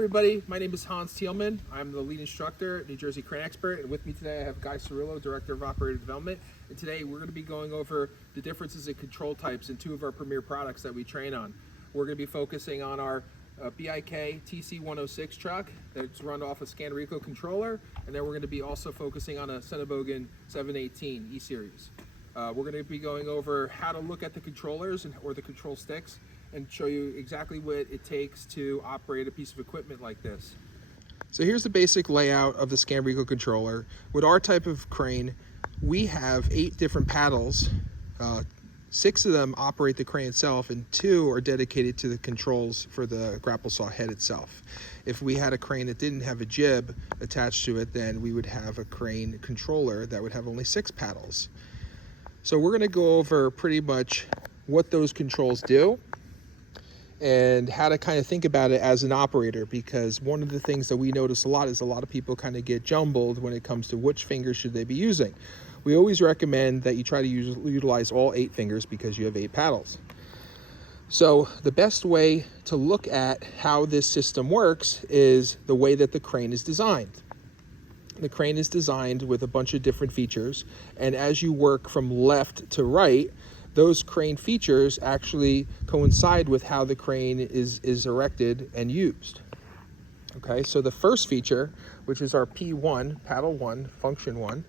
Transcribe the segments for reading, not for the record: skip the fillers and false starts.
everybody, my name is Hans Thielman. I'm the lead instructor at New Jersey Crane Expert, and with me today I have Guy Cirillo, Director of Operator Development. And today we're going to be going over the differences in control types in two of our premier products that we train on. We're going to be focusing on our BIK TC106 truck that's run off a Sennebogen controller, and then we're going to be also focusing on a Sennebogen 718E series. We're going to be going over how to look at the controllers or the control sticks and show you exactly what it takes to operate a piece of equipment like this. So here's the basic layout of the Sennebogen controller. With our type of crane, we have 8 different paddles. 6 of them operate the crane itself, and 2 are dedicated to the controls for the grapple saw head itself. If we had a crane that didn't have a jib attached to it, then we would have a crane controller that would have only 6 paddles. So we're going to go over pretty much what those controls do and how to kind of think about it as an operator, because one of the things that we notice a lot is a lot of people kind of get jumbled when it comes to which fingers should they be using. We always recommend that you try to utilize all 8 fingers because you have 8 paddles. So the best way to look at how this system works is the way that the crane is designed. The crane is designed with a bunch of different features, and as you work from left to right, those crane features actually coincide with how the crane is erected and used. Okay, so the first feature, which is our P1, paddle 1, function 1,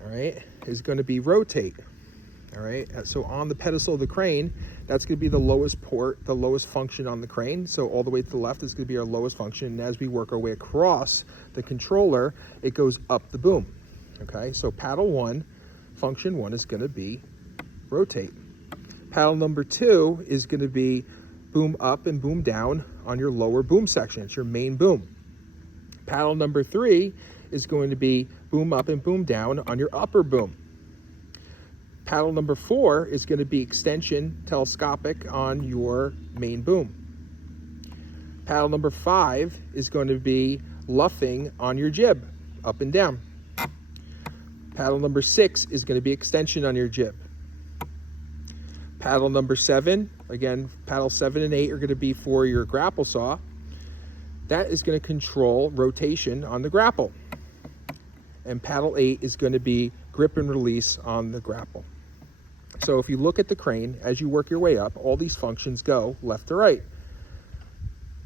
all right, is going to be rotate. All right, so on the pedestal of the crane, that's going to be the lowest port, the lowest function on the crane. So all the way to the left is going to be our lowest function. And as we work our way across the controller, it goes up the boom. Okay, so paddle 1, function 1 is going to be rotate. Paddle number 2 is going to be boom up and boom down on your lower boom section. It's your main boom. Paddle number 3 is going to be boom up and boom down on your upper boom. Paddle number 4 is going to be extension telescopic on your main boom. Paddle number 5 is going to be luffing on your jib, up and down. Paddle number 6 is going to be extension on your jib. Paddle number 7, again, paddle 7 and 8 are going to be for your grapple saw. That is going to control rotation on the grapple. And paddle 8 is going to be grip and release on the grapple. So if you look at the crane, as you work your way up, all these functions go left to right.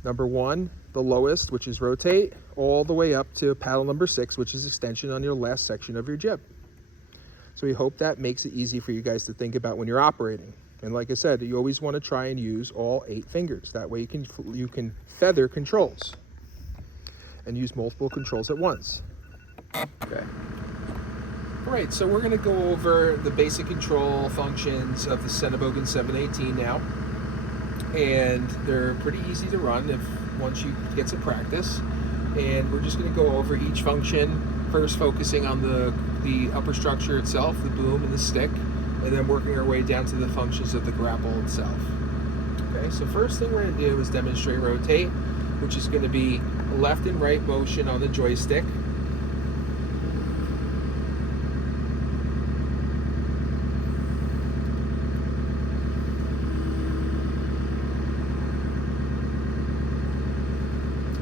Number 1, the lowest, which is rotate, all the way up to paddle number 6, which is extension on your last section of your jib. So we hope that makes it easy for you guys to think about when you're operating. And like I said, you always want to try and use all 8 fingers. That way you can feather controls and use multiple controls at once. Okay. All right, so we're going to go over the basic control functions of the Sennebogen 718 now. And they're pretty easy to run once you get some practice. And we're just going to go over each function, first focusing on the upper structure itself, the boom and the stick, and then working our way down to the functions of the grapple itself. Okay, so first thing we're going to do is demonstrate rotate, which is going to be left and right motion on the joystick.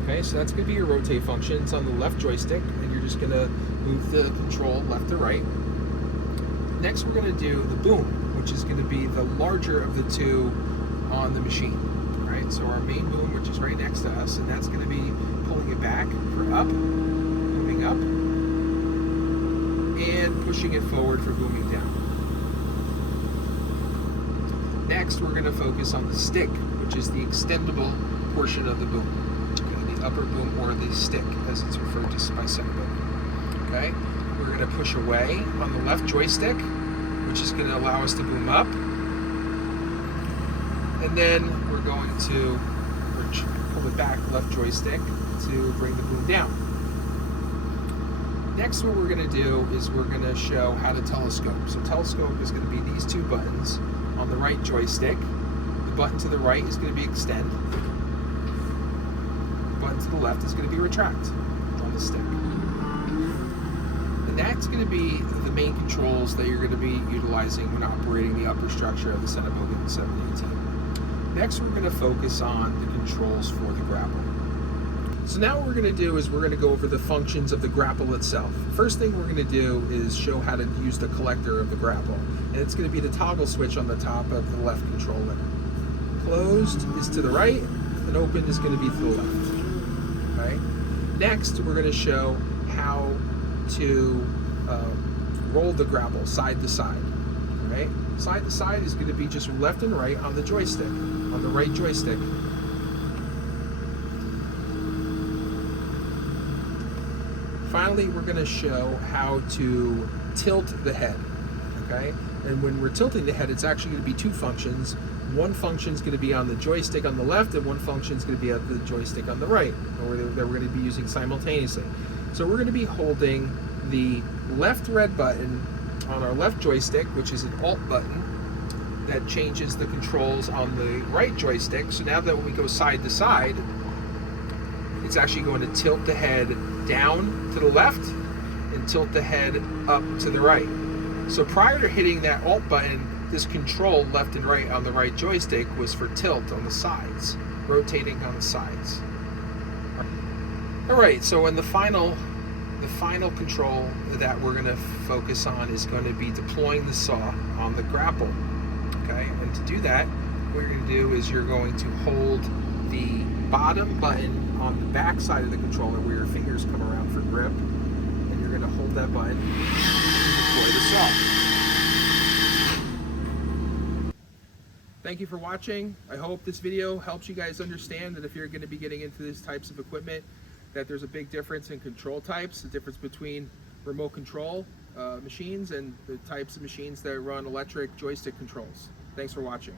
Okay, so that's going to be your rotate function. It's on the left joystick, and you're just going to move the control left to right. Next, we're going to do the boom, which is going to be the larger of the 2 on the machine. All right, so our main boom, which is right next to us, and that's going to be pulling it back for up, booming up, and pushing it forward for booming down. Next, we're going to focus on the stick, which is the extendable portion of the boom. Upper boom, or the stick as it's referred to by Sennebogen. Okay, we're going to push away on the left joystick, which is going to allow us to boom up, and then we're going to pull the back left joystick to bring the boom down. Next, what we're going to do is we're going to show how to telescope. So telescope is going to be these 2 buttons on the right joystick. The button to the right is going to be extend. Button to the left is going to be retract on the stick. And that's going to be the main controls that you're going to be utilizing when operating the upper structure of the Sennebogen 718. Next, we're going to focus on the controls for the grapple. So now what we're going to do is we're going to go over the functions of the grapple itself. First thing we're going to do is show how to use the collector of the grapple. And it's going to be the toggle switch on the top of the left controller. Closed is to the right, and open is going to be to the left. Okay? Next, we're going to show how to roll the grapple side to side. Right? Side to side is going to be just left and right on the joystick, on the right joystick. Finally, we're going to show how to tilt the head, okay? And when we're tilting the head, it's actually going to be two functions. One function is going to be on the joystick on the left, and one function is going to be on the joystick on the right, or that we're going to be using simultaneously. So we're going to be holding the left red button on our left joystick, which is an Alt button that changes the controls on the right joystick. So now that when we go side to side, it's actually going to tilt the head down to the left and tilt the head up to the right. So prior to hitting that Alt button, this control left and right on the right joystick was for tilt on the sides, rotating on the sides. All right, so in the final control that we're going to focus on is going to be deploying the saw on the grapple. Okay, and to do that, what you're going to do is you're going to hold the bottom button on the back side of the controller where your fingers come around for grip, and you're going to hold that button and deploy the saw. Thank you for watching. I hope this video helps you guys understand that if you're going to be getting into these types of equipment, that there's a big difference in control types, the difference between remote control machines and the types of machines that run electric joystick controls. Thanks for watching.